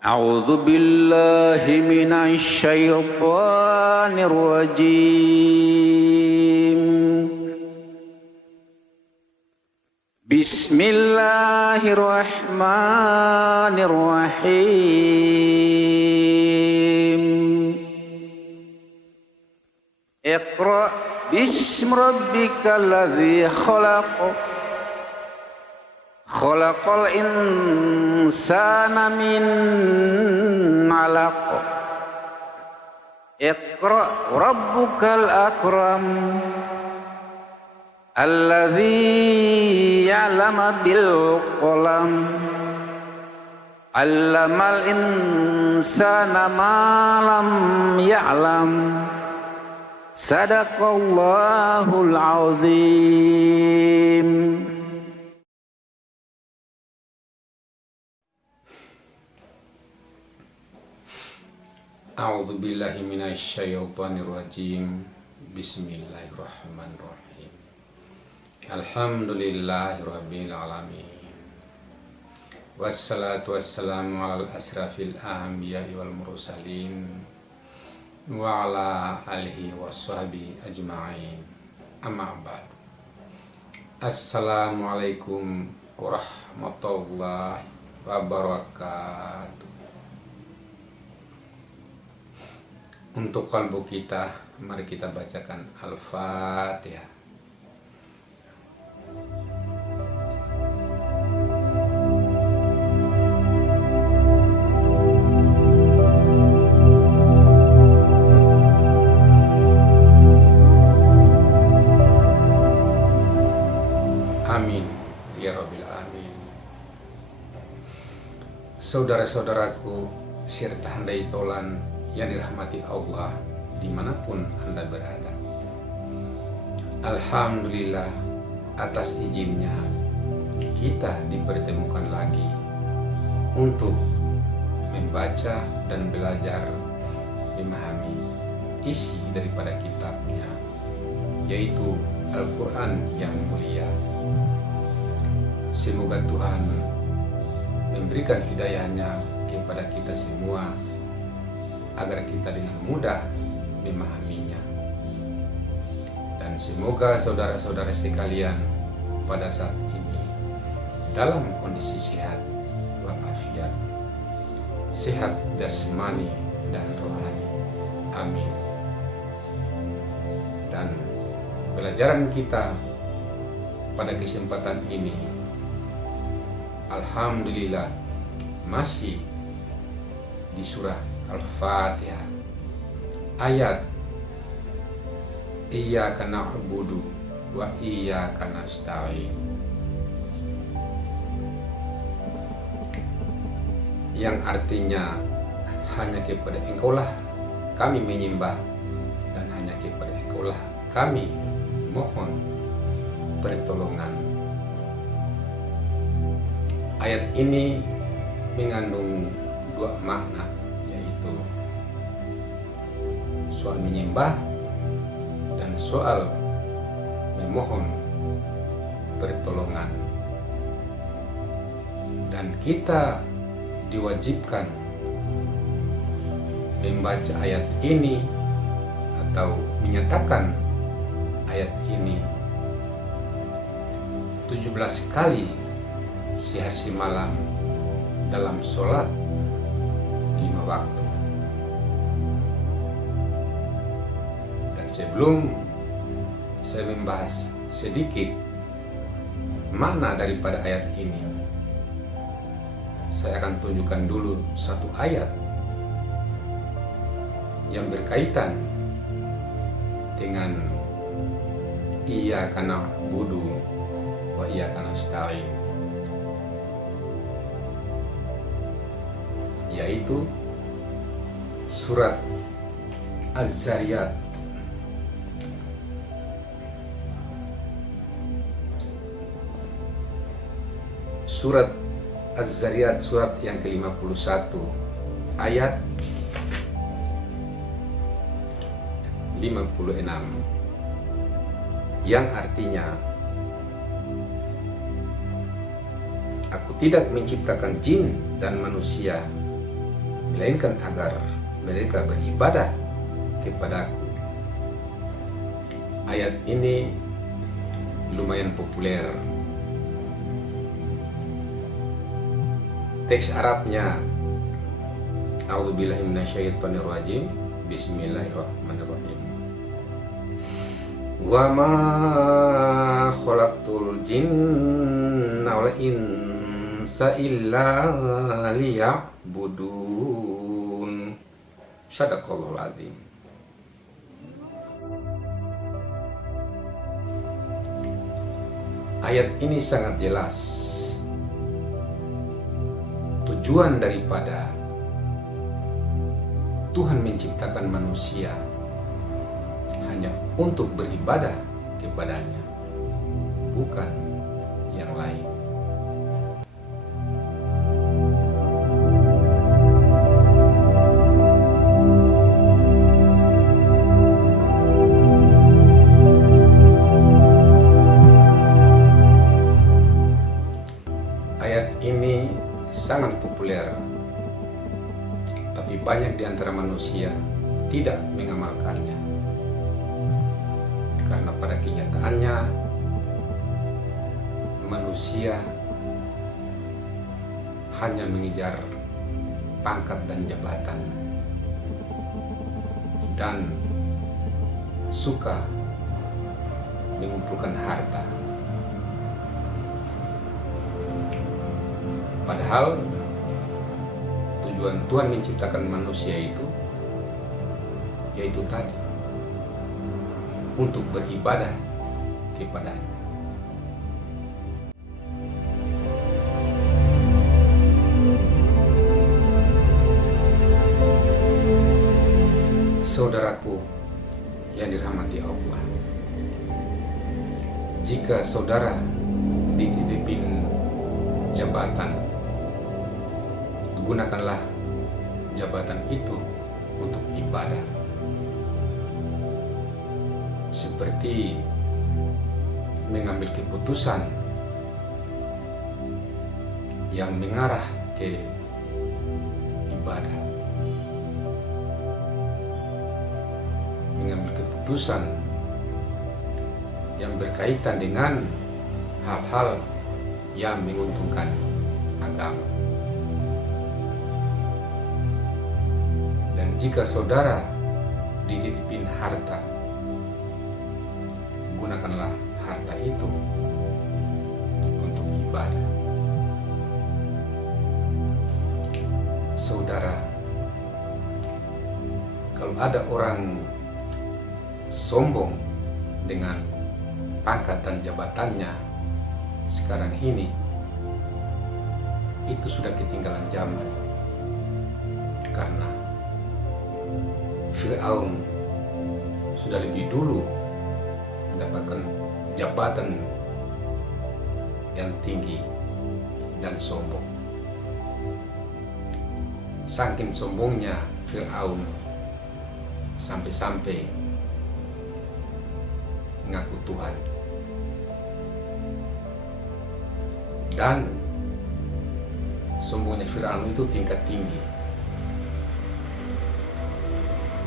A'udzu billahi minasy syaithanir rajim. Bismillahirrahmanirrahim. Iqra bismi rabbikal ladzi khalaq. Khalaqal insana min 'alaq. Iqra rabbukal akram. Alladzi 'allama bil qalam. 'Allamal insana ma lam ya'lam. Sadaqallahul azim. A'udzu billahi minasy syaithanir rajim. Bismillahirrahmanirrahim. Alhamdulillahirabbil alamin. Wassalatu wassalamu alal asrafil anbiya'i wal mursalin wa ala alihi washabihi ajma'in. Amma ba'd. Assalamualaikum warahmatullahi wabarakatuh. Untuk kalbu kita, mari kita bacakan Al-Fatihah. Amin ya Rabbil alamin. Saudara-saudaraku serta handai tolan yang dirahmati Allah dimanapun Anda berada, alhamdulillah atas izinnya kita dipertemukan lagi untuk membaca dan belajar memahami isi daripada kitabnya, yaitu Al-Quran yang mulia. Semoga Tuhan memberikan hidayahnya kepada kita semua agar kita dengan mudah memahaminya. Dan semoga saudara-saudara sekalian pada saat ini dalam kondisi sehat walafiat, sehat jasmani dan rohani. Amin. Dan pelajaran kita pada kesempatan ini, alhamdulillah, masih di surah Al-Fatihah, ayat Iyyaka na'budu wa iyyaka nasta'in, yang artinya hanya kepada Engkaulah kami menyembah dan hanya kepada Engkaulah kami mohon pertolongan. Ayat ini mengandung dua makna, yaitu soal menyembah dan soal memohon pertolongan. Dan kita diwajibkan membaca ayat ini atau menyatakan ayat ini 17 kali sehari semalam dalam sholat 5 waktu. Dan sebelum saya membahas sedikit makna daripada ayat ini, saya akan tunjukkan dulu satu ayat yang berkaitan dengan Iyyaka na'budu wa iyyaka nasta'in, yaitu surat Az-Zariyat surat Az-Zariyat, surat yang ke-51 ayat 56, yang artinya, aku tidak menciptakan jin dan manusia melainkan agar mereka beribadah kepadaku. Ayat ini lumayan populer. Teks Arabnya, A'udzubillahi minasyaitonirrajim, Bismillahirrahmanirrahim. Wa ma khalaqtul jinna wal insa illa liya'budun. Shadaqallahul azim. Ayat ini sangat jelas. Tujuan daripada Tuhan menciptakan manusia hanya untuk beribadah kepadanya, bukan yang lain. Ayat ini sangat populer, tapi banyak di antara manusia tidak mengamalkannya. Karena pada kenyataannya manusia hanya mengejar pangkat dan jabatan dan suka mengumpulkan harta. Padahal tujuan Tuhan menciptakan manusia itu yaitu tadi, untuk beribadah kepadanya. Saudaraku yang dirahmati Allah, jika saudara dititipin jabatan, gunakanlah jabatan itu untuk ibadah. Seperti mengambil keputusan yang mengarah ke ibadah, mengambil keputusan yang berkaitan dengan hal-hal yang menguntungkan agama. Dan jika saudara dititipin harta, gunakanlah harta itu untuk ibadah. Saudara, kalau ada orang sombong dengan pangkat dan jabatannya sekarang ini, itu sudah ketinggalan zaman. Karena Fir'aun sudah lebih dulu mendapatkan jabatan yang tinggi dan sombong. Saking sombongnya Fir'aun sampai-sampai mengaku Tuhan. Dan sombongnya Fir'aun itu tingkat tinggi,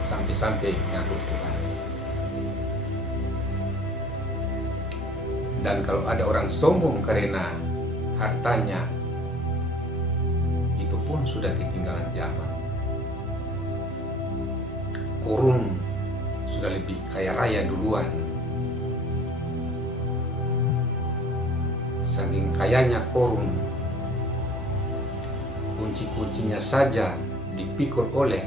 sampai-sampai mengaku Tuhan. Dan kalau ada orang sombong karena hartanya, itu pun sudah ketinggalan zaman. Korun sudah lebih kaya raya duluan. Saking kayanya Korun, kunci-kuncinya saja dipikul oleh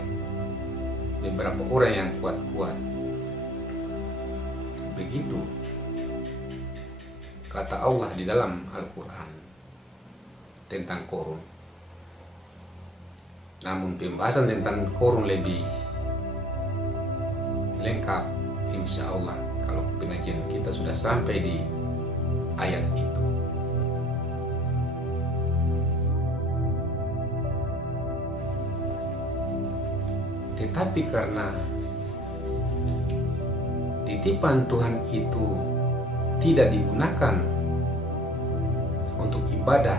beberapa orang yang kuat-kuat. Begitu kata Allah di dalam Al-Quran tentang Korun. Namun pembahasan tentang Korun lebih lengkap insya Allah kalau pengajian kita sudah sampai di ayat itu. Tetapi karena titipan Tuhan itu tidak digunakan untuk ibadah,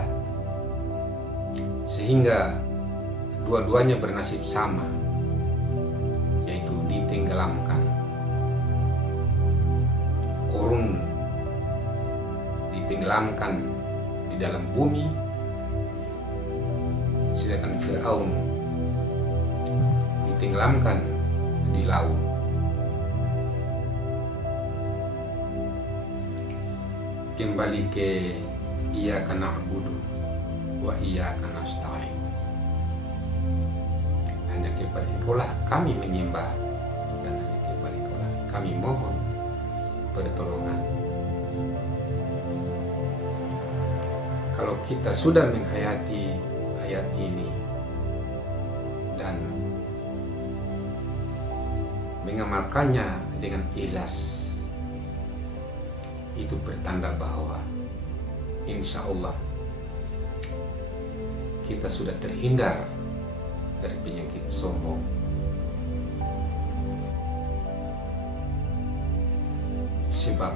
sehingga dua-duanya bernasib sama, yaitu ditenggelamkan. Korun ditenggelamkan di dalam bumi, sedangkan Fir'aun ditenggelamkan di laut. Kembali ke iyyaka na'budu wa iyyaka nasta'in. Hanya kepada Engkau lah kami menyembah, dan hanya kepada Engkau lah kami mohon pertolongan. Kalau kita sudah menghayati ayat ini dan mengamalkannya dengan ikhlas, itu bertanda bahwa insya Allah kita sudah terhindar dari penyakit sombong. Sebab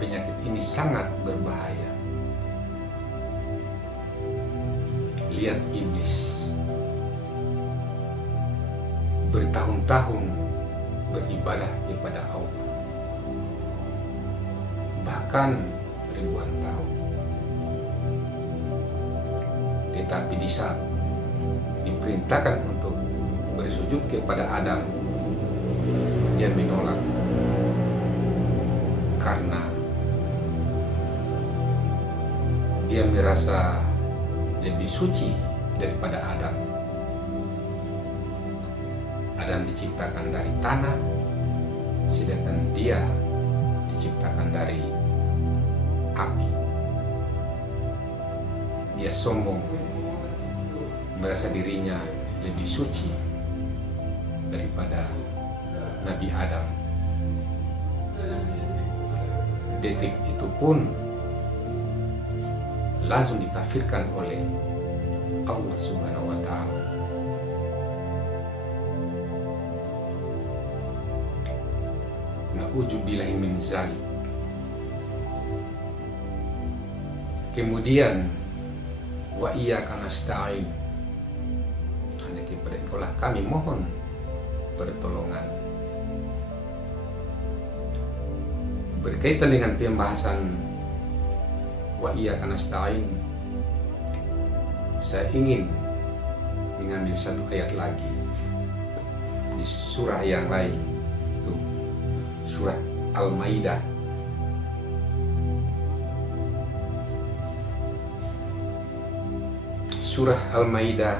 penyakit ini sangat berbahaya. Lihat iblis bertahun-tahun beribadah kepada Allah, bahkan ribuan tahun. Tetapi di saat diperintahkan untuk bersujud kepada Adam, dia menolak karena dia merasa lebih suci daripada Adam. Adam diciptakan dari tanah, sedangkan dia diciptakan dari api. Dia sombong, merasa dirinya lebih suci daripada Nabi Adam. Detik itu pun langsung dikafirkan oleh Allah Subhanahu wa Ta'ala. Na'udzubillahi min zalik. Kemudian wa iyyaka nasta'in, hanya kepada Engkau lah kami mohon pertolongan. Berkaitan dengan pembahasan wa iyyaka nasta'in, saya ingin mengambil satu ayat lagi di surah yang lain, itu surah Al-Maidah. Surah Al-Maidah,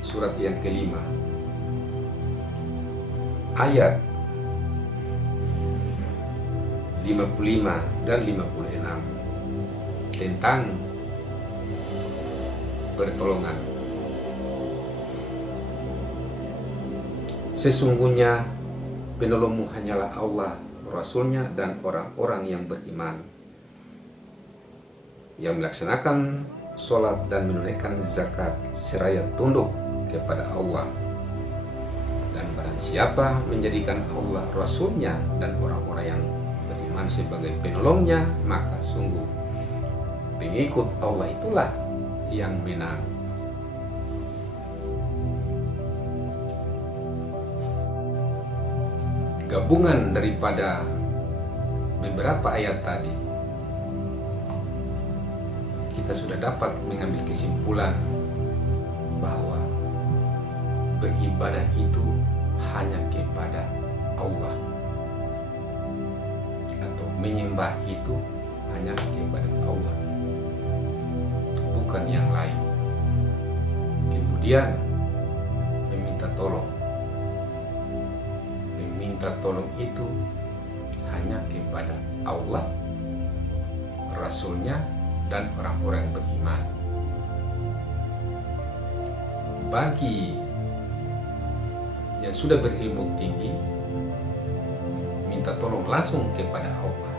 surat yang kelima, ayat 55 dan 56 tentang pertolongan. Sesungguhnya penolongmu hanyalah Allah, Rasulnya, dan orang-orang yang beriman, yang melaksanakan sholat dan menunaikan zakat seraya tunduk kepada Allah. Dan barang siapa menjadikan Allah, Rasulnya, dan orang-orang yang beriman sebagai penolongnya, maka sungguh pengikut Allah itulah yang menang. Gabungan daripada beberapa ayat tadi, kita sudah dapat mengambil kesimpulan bahwa beribadah itu hanya kepada Allah, atau menyembah itu hanya kepada Allah, bukan yang lain. Kemudian meminta tolong. Meminta tolong itu hanya kepada Allah, Rasulnya, dan orang-orang yang beriman. Bagi yang sudah berilmu tinggi, minta tolong langsung kepada Allah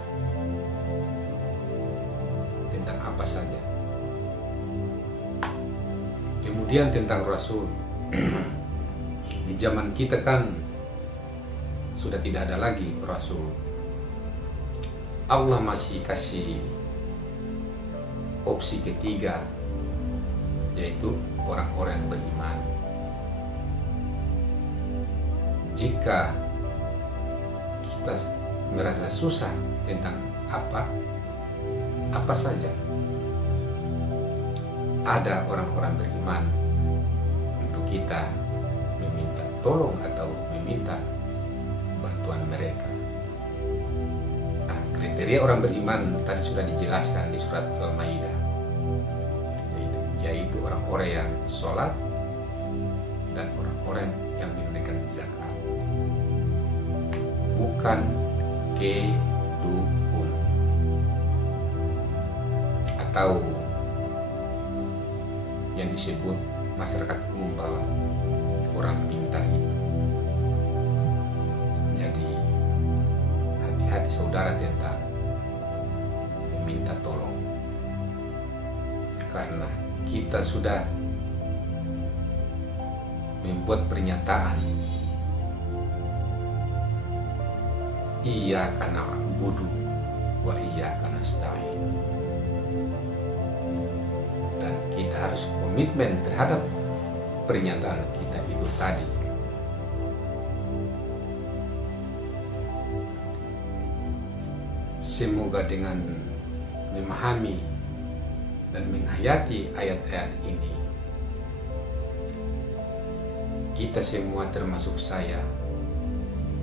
tentang apa saja. Kemudian tentang Rasul, di zaman kita kan sudah tidak ada lagi Rasul. Allah masih kasih opsi ketiga, yaitu orang-orang yang beriman. Jika kita merasa susah tentang apa saja, ada orang-orang beriman untuk kita meminta tolong atau meminta bantuan mereka. Nah, kriteria orang beriman tadi sudah dijelaskan di surat Al-Maidah, yaitu orang-orang yang sholat dan orang-orang yang menunaikan zakat, bukan kedukun atau yang disebut masyarakat umum bahwa orang pintar itu. Jadi hati-hati saudara tentang meminta tolong, karena kita sudah membuat pernyataan iyyaka na'budu wa iyyaka nasta'in, dan kita harus komitmen terhadap pernyataan kita itu tadi. Semoga dengan memahami dan menghayati ayat-ayat ini, kita semua termasuk saya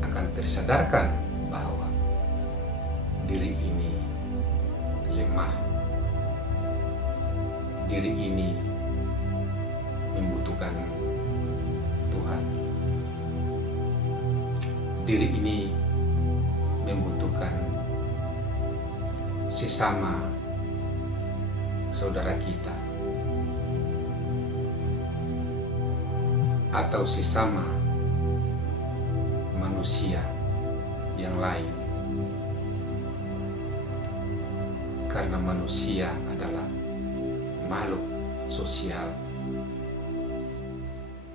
akan tersadarkan bahwa diri ini lemah, diri ini membutuhkan Tuhan, diri ini membutuhkan sesama saudara kita atau sesama manusia yang lain, karena manusia adalah makhluk sosial,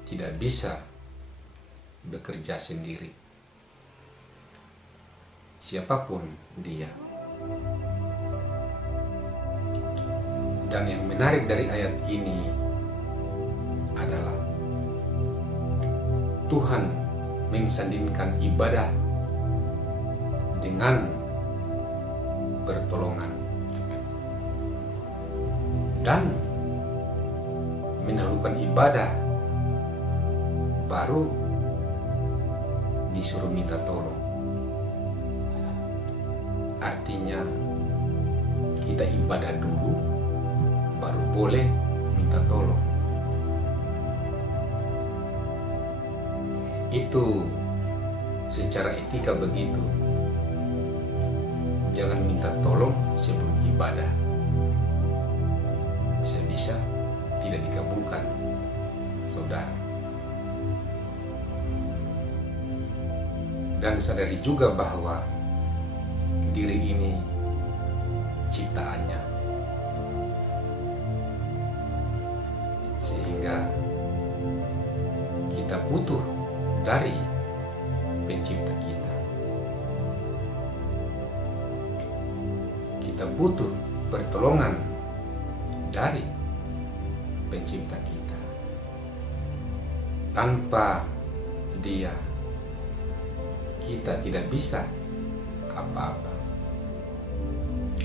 tidak bisa bekerja sendiri, siapapun dia. Dan yang menarik dari ayat ini adalah Tuhan mensandingkan ibadah dengan pertolongan dan mendahulukan ibadah, baru disuruh minta tolong. Artinya kita ibadah dulu, baru boleh minta tolong. Itu secara etika begitu. Jangan minta tolong sebelum ibadah. Bisa-bisa tidak dikabulkan, saudara. Dan sadari juga bahwa diri ini ciptaannya, sehingga kita butuh dari pencipta kita. Kita butuh pertolongan dari pencipta kita. Tanpa dia, kita tidak bisa apa-apa.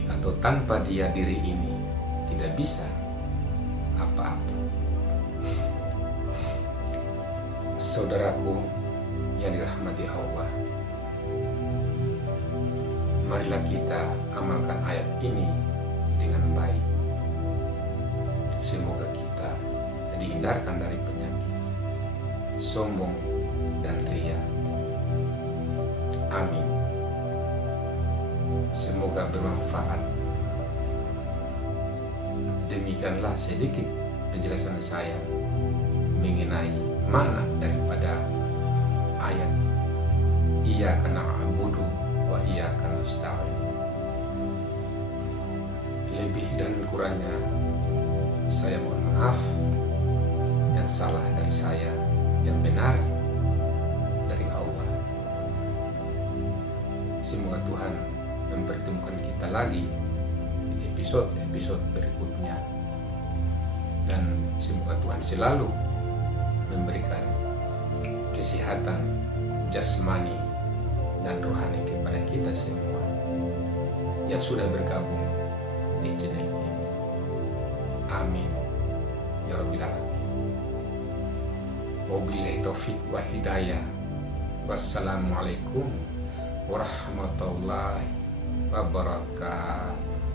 Atau tanpa dia, diri ini tidak bisa apa-apa. Saudaraku yang dirahmati Allah, marilah kita amalkan ayat ini dengan baik. Semoga kita dihindarkan dari penyakit sombong dan ria. Amin. Semoga bermanfaat. Demikianlah sedikit penjelasan saya mengenai makna daripada ayat iyyaka na'budu wa iyyaka nasta'in. Lebih dan kurangnya saya mohon maaf. Yang salah dari saya, yang benar dari Allah. Semoga Tuhan mempertemukan kita lagi di episode-episode berikutnya Dan semoga Tuhan selalu memberikan kesehatan jasmani dan rohani kepada kita semua yang sudah bergabung di channel ini. Amin ya Rabbil Alamin. Wabillahi taufik wa hidayah. Wassalamualaikum warahmatullahi wabarakatuh.